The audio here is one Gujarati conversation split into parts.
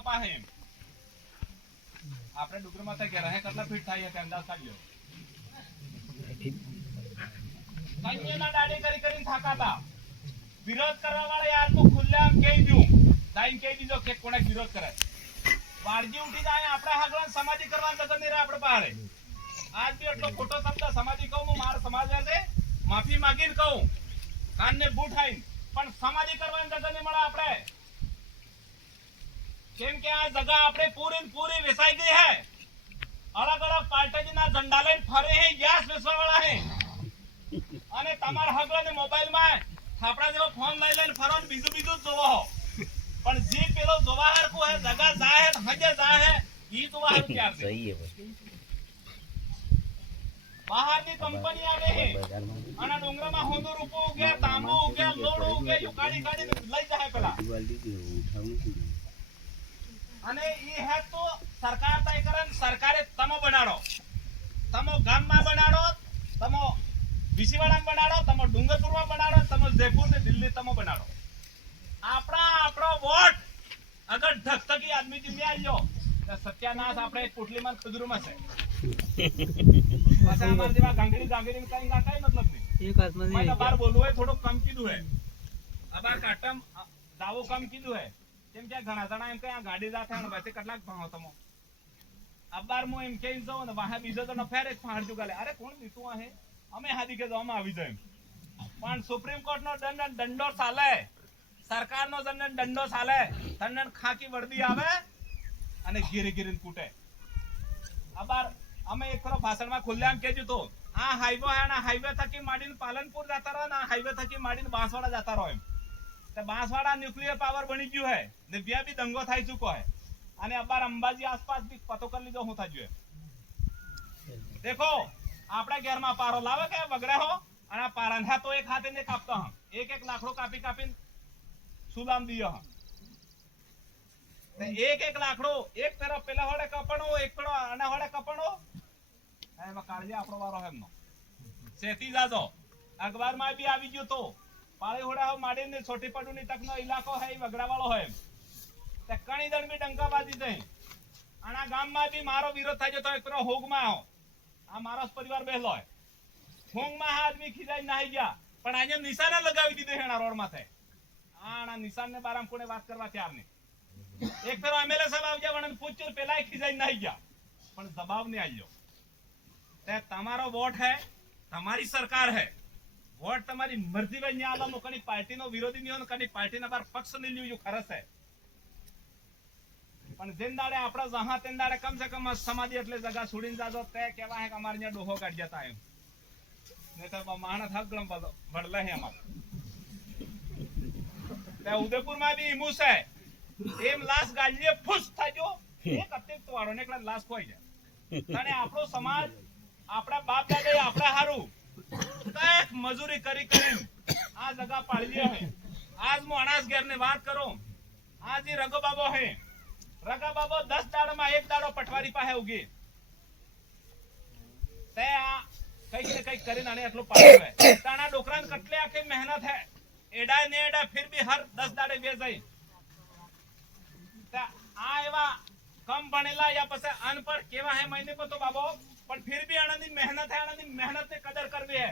કપા હે આપણે ડુંગરમાં તો ઘેર હે કેટલા ફીટ થાય કે અંદાજ કાઢ્યો કન્યાના દાડી કરીને થાકાતા વિરોધ કરવા વાળા યાર તો ખુલ્લેઆમ કહી દઉં દાઈન કહી દીધો કે કોણે વિરોધ કરે વારજી ઉઠી જાય આપણે હાગળન સમાધિ કરવા જગત નહીં રહે આપણે પાડે આજ બી એટલો ખોટો શબ્દ સમાધિ કહું હું મારા સમાજ છે માફી માંગીને કહું કાનને બૂટ આવીને પણ સમાધિ કરવાની જગત નહીં મળે આપણે કેમ કે આ જગા આપણે પૂરી વેસાઈ ગઈ હે અલગ અલગ પાર્ટીના ઝંડા લઈને ફરે હે ગેસ વેચવા વાળા હે અને તમારા હગળને મોબાઈલમાં થાપડા જેવો ફોન લઈને ફરો ને બીજું જ જોવો પણ જે પેલો જોવા હરકો હે જગા જાય હે હજે જાય હે ઈ જોવા હરકો ક્યાં છે સહી હે બહારની કંપની આવે હે અને ડુંગરામાં હોંદો રૂપો ઉગે તાંબુ ઉગે લોડ ઉગે યુકાડી કાઢી લઈ જાય પેલા અને ઈ હે તો સરકાર તય કરે સરકારે તમો બનાડો તમો ગામમાં બનાડો તમો વિસીવાડામાં બનાડો તમો ડુંગરપુરમાં બનાડો તમો જયપુર ને દિલ્હી તમો બનાડો આપણો વોટ અગર ધકધકી આદમી થી આલ્યો તો સત્યાનાશ આપણે પોટલીમાં ખુદરુમાં છે પાછા અમાર જેવા ગાંગડી કઈ મતલબ નહીં એક હાથમાં મેં બાર બોલવું હોય થોડું કમ કીધું હે અબાર કાટમ દાવો કમ કીધું હે કેમ કે ઘણા જણા એમ કે આ ગાડી જાતે ને વચ્ચે કેટલાક ભાવ તમો અબાર મો એમ કેઈ જો ને વાહે બીજો તો ન ફેરે ફાડજો ગાલે અરે કોણ દીતું આ હે અમે હાદી કે જોમાં આવી જાય પણ સુપ્રીમ કોર્ટ નો દંડો ચાલે સરકાર નો દંડો ચાલે તને ખાકી વર્દી આવે અને ગીરી કૂટે અબાર અમે એક ખરો ભાષણમાં ખુલ્લેઆમ કહેજો તો આ હાઈવે હે ના હાઈવે થકી માંડીને પાલનપુર જતા રહો ના હાઈવે થકી માંડીને બાંસવાડા જતા રહો એમ તે બાંસવાડા ન્યુક્લિયર પાવર બની ગયું હે ને ત્યાં બી દંગો થઈ ચૂકો હે અને અબાર અંબાજી આસપાસ બી પતો કરી લીધો હું થઈ ગયો દેખો આપણે ઘરમાં પારો લાવે કે વગડે હો અને પારાંધા તો એક હાથે ને કાપતો હ એક લાકડો કાપીને સુલામ દિયો હ એક લાકડો એક તરફ પેલા હોડે કપણો એક પેલો આના હોડે કપણો એમાં કાળજી આપણો વારો હેમનો સેતી જાજો અખબારમાં બી આવી ગયો તો પાળી હોડા માડીને છોટી પડુની તકનો ઇલાકો હે વગડા વાળો હે તે કણી દણ બી ડંકાવાજી જાય આના ગામમાં બી મારો વિરોધ થાય તો એક પેલો હોગમાં આવો આ મારો પરિવાર બેહલો હે હોગમાં આદમી ખીજાઈ નાહી ગયા પણ આજે નિશાને લગાવી દીધે હેના રોડ માથે આના નિશાનને બારામ કોને વાત કરવા તૈયાર નહીં એક ફેરો એમએલએ સાહેબ આવજા વણન પૂછ્યું પેલા ખીજાઈ નાહી ગયા પણ જવાબ નહીં આવ્યો તે તમારો વોટ હે તમારી સરકાર હે વોટ તમારી મરજી ભાઈ ન્યા આલો કની પાર્ટીનો વિરોધી નહીં કની પાર્ટીના બાર પક્ષ નહીં લ્યો ખરસ હે પણ જેંદાડે આપડા જહા તેંદાડે કમ સે કમ સમાધિ એટલે જગા છોડીને જાજો તે કહેવા હે કે અમાર ન્યા ડોહો કાઢ જતા એમ ને તો માણસ હગળમ ભડલે હે અમાર તે ઉદયપુરમાં બી ઈમુ છે એમ લાશ ગાલીએ ફુસ થાજો એક અટેક તો વાળો ને એકલા લાશ ખોઈ જાય તને આપણો સમાજ આપડા બાપ દાદા આપડા હારું કઈક મજૂરી કરી આ જગા પાળી હે આજ મો અનાસ ઘેર ને વાત કરો આજ રગો બાબો હે રગા બાબો 10 દાડમાં એક દાડો પટવારી પાસે ઉગી તે આ કઈક ને કઈક કરીને આને એટલો પાડ્યો હે તાણા ડોકરાન કટલે આખી મહેનત હે એડા ને એડા ફિર ભી હર 10 દાડે બે જાય આ એવા કમ ભણેલા યા પછી અનપઢ કેવા હે મહિને પતો બાબો પણ ફિર ભી આનંદી મહેનત હે આનંદી મહેનત ને કદર કરવી હે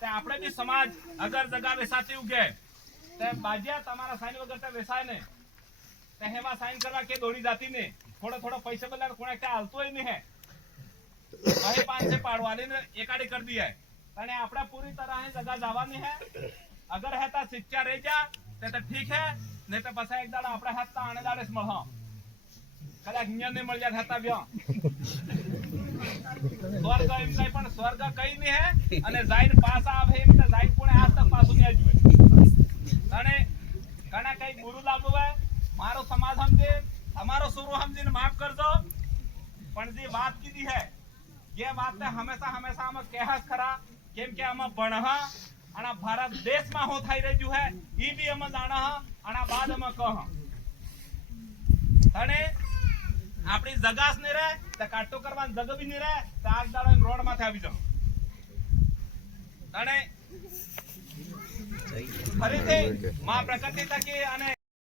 તે આપણે ભી સમાજ અગર જગા વેસાતી ઉગે તે બાજ્યા તમારા સાઈન વગર તે વેસાય ને તે હેવા સાઈન કરવા કે દોડી જાતી ને થોડો પૈસા બદલા કોણે કે હાલતોય નહીં હે ભાઈ 500 પાડવાની ને એકાડી કરી દી હે અને આપણે પૂરી तरह હે જગા જવાની હે અગર હે તા શિક્ષા રહી જા તે તો ઠીક હે ને તો પછી એક દાડા આપણે હાથ તા આને દાડે મળહ કદાચ જ્ઞાન ને મળી જાય હતા વ્યો સ્વર્ગ એમ કઈ પણ સ્વર્ગ કઈ નહીં હે અને જાઈન પાછા આવે એમ તો જાઈન કોણે આજ તક પાછું નહીં આવ્યું અને કણા કઈ ગુરુ લાવવું હે મારો સમાજ સમજે તમારો સુરુ સમજીને માફ કરજો પણ જે વાત કીધી હે ये बात ने हमेशा हम कहस खरा केम के हम भणह અને ભારત દેશમાં હો થઈ રહ્યું હે ઈ બી हम જાણહ અને બાદ हम કહ અને આપણી જગાસ ને રહે તો કાટો કરવાન જગ બી ની રહે તો આગ દાડો એમ રોડ માથે આવી જાવ અને ફરીથી માં પ્રકૃતિ તકી અને